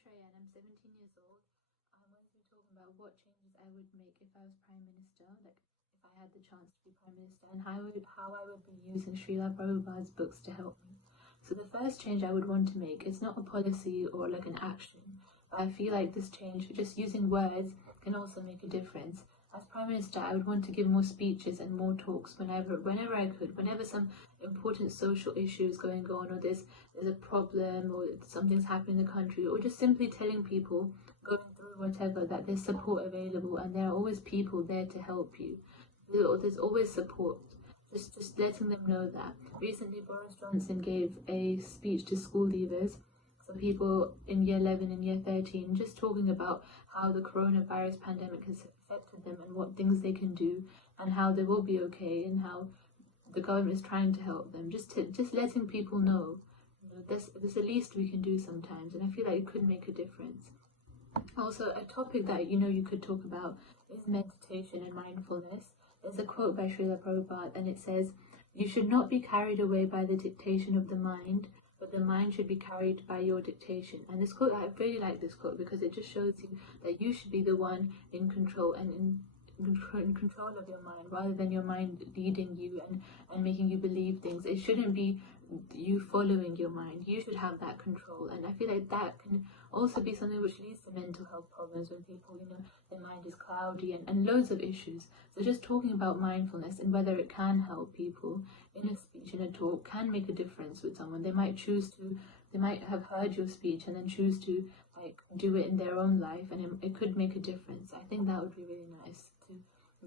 Shreya and I'm 17 years old. I'm going to be talking about what changes I would make if I was Prime Minister, like if I had the chance to be Prime Minister, and how I would be using Srila Prabhupada's books to help me. So the first change I would want to make is not a policy or like an action, but I feel like this change, just using words, can also make a difference. As Prime Minister, I would want to give more speeches and more talks whenever I could, whenever some important social issue is going on, or there's a problem, or something's happening in the country, or just simply telling people going through whatever that there's support available and there are always people there to help you. There's always support. Just letting them know that. Recently, Boris Johnson gave a speech to school leavers, so people in year 11 and year 13, just talking about how the coronavirus pandemic has affected them and what things they can do and how they will be okay and how the government is trying to help them. Just letting people know, there's the least we can do sometimes, and I feel like it could make a difference. Also, a topic that you could talk about is meditation and mindfulness. There's a quote by Srila Prabhupada, and it says, "You should not be carried away by the dictation of the mind, but the mind should be carried by your dictation." And this quote, I really like this quote because it just shows you that you should be the one in control and in control of your mind, rather than your mind leading you and making you believe things. It shouldn't be you following your mind. You should have that control, and I feel like that can also be something which leads to mental health problems when people, their mind is cloudy and loads of issues. So just talking about mindfulness and whether it can help people in a speech, in a talk, can make a difference with someone. They might have heard your speech and then choose to do it in their own life, and it could make a difference. I think that would be really nice to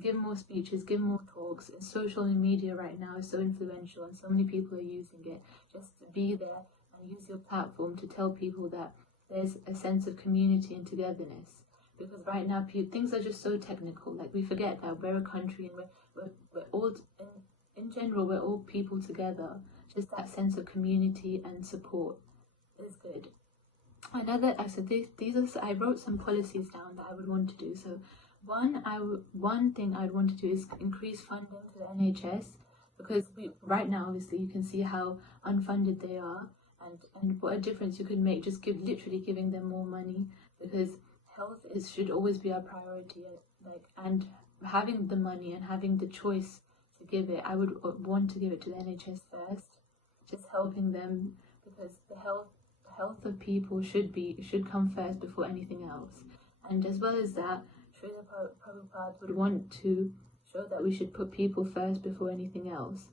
give more speeches, give more talks. And social media right now is so influential and so many people are using it. Just be there and use your platform to tell people that there's a sense of community and togetherness. Because right now things are just so technical. Like, we forget that we're a country and we're all, in general, we're all people together. Just that sense of community and support is good. I wrote some policies down that I would want to do. So one thing I'd want to do is increase funding to the NHS, because right now, obviously, you can see how unfunded they are, and what a difference you could make just literally giving them more money, because health should always be our priority. And having the money and having the choice to give it, I would want to give it to the NHS first, just helping them, because the health of people should come first before anything else. And as well as that, Srila Prabhupada would want to show that we should put people first before anything else.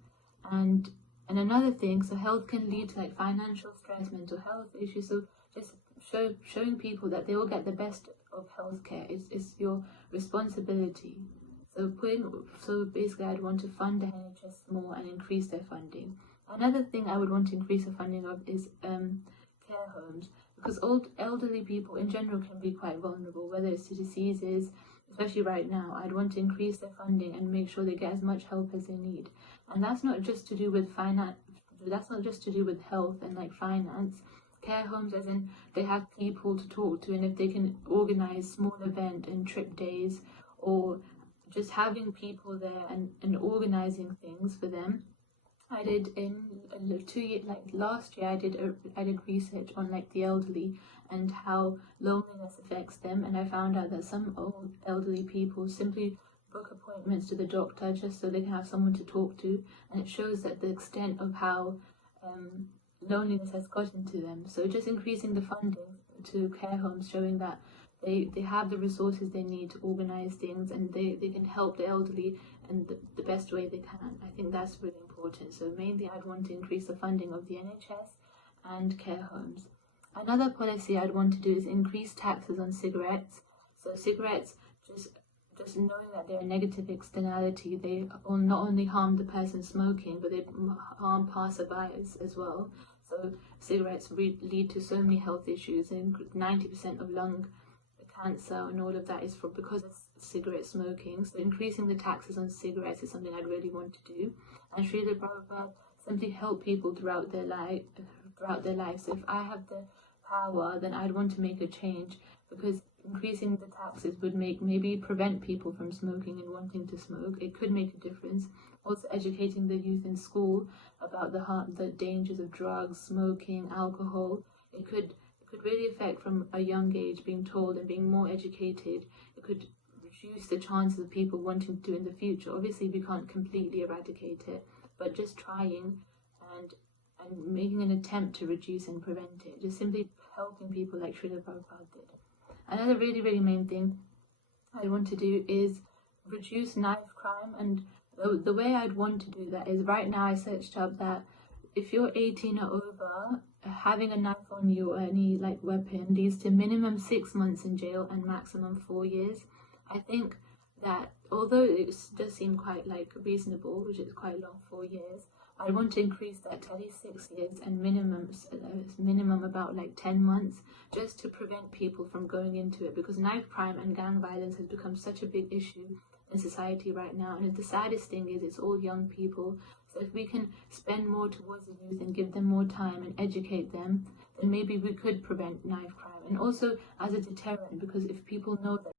And another thing, so health can lead to financial stress, mental health issues. So just showing people that they will get the best of healthcare is your responsibility. So basically, I'd want to fund the NHS more and increase their funding. Another thing I would want to increase the funding of is care homes, because elderly people in general can be quite vulnerable, whether it's to diseases, especially right now. I'd want to increase their funding and make sure they get as much help as they need. And that's not just to do with finance. That's not just to do with health and finance. Care homes, as in they have people to talk to, and if they can organize small event and trip days, or just having people there and organizing things for them. I did last year. I did research on the elderly and how loneliness affects them, and I found out that some old elderly people simply book appointments to the doctor just so they can have someone to talk to, and it shows that the extent of how loneliness has gotten to them. So just increasing the funding to care homes, showing that they have the resources they need to organize things, and they can help the elderly in the best way they can. I think that's really important. So mainly I'd want to increase the funding of the NHS and care homes. Another policy I'd want to do is increase taxes on cigarettes. So cigarettes, just knowing that they're a negative externality, they not only harm the person smoking, but they harm passerbys as well. So cigarettes lead to so many health issues, and 90% of lung cancer and all of that is because of cigarette smoking. So increasing the taxes on cigarettes is something I'd really want to do. And Srila Prabhupada simply help people throughout their life. So if I have the power, then I'd want to make a change, because increasing the taxes would maybe prevent people from smoking and wanting to smoke. It could make a difference. Also, educating the youth in school about the dangers of drugs, smoking, alcohol. It could could really affect from a young age, being told and being more educated. It could reduce the chances of people wanting to do in the future. Obviously, we can't completely eradicate it, but just trying and making an attempt to reduce and prevent it, just simply helping people like Srila Prabhupada did. Another really, really main thing I want to do is reduce knife crime, and the way I'd want to do that is, right now I searched up that if you're 18 or over, having a knife on you or any like weapon leads to minimum 6 months in jail and maximum 4 years. I think that although it does seem quite like reasonable, which is quite long, 4 years, I want to increase that to at least 6 years and minimum about like 10 months, just to prevent people from going into it, because knife crime and gang violence has become such a big issue in society right now. And the saddest thing is it's all young people. So if we can spend more towards the youth and give them more time and educate them, then maybe we could prevent knife crime. And also as a deterrent, because if people know that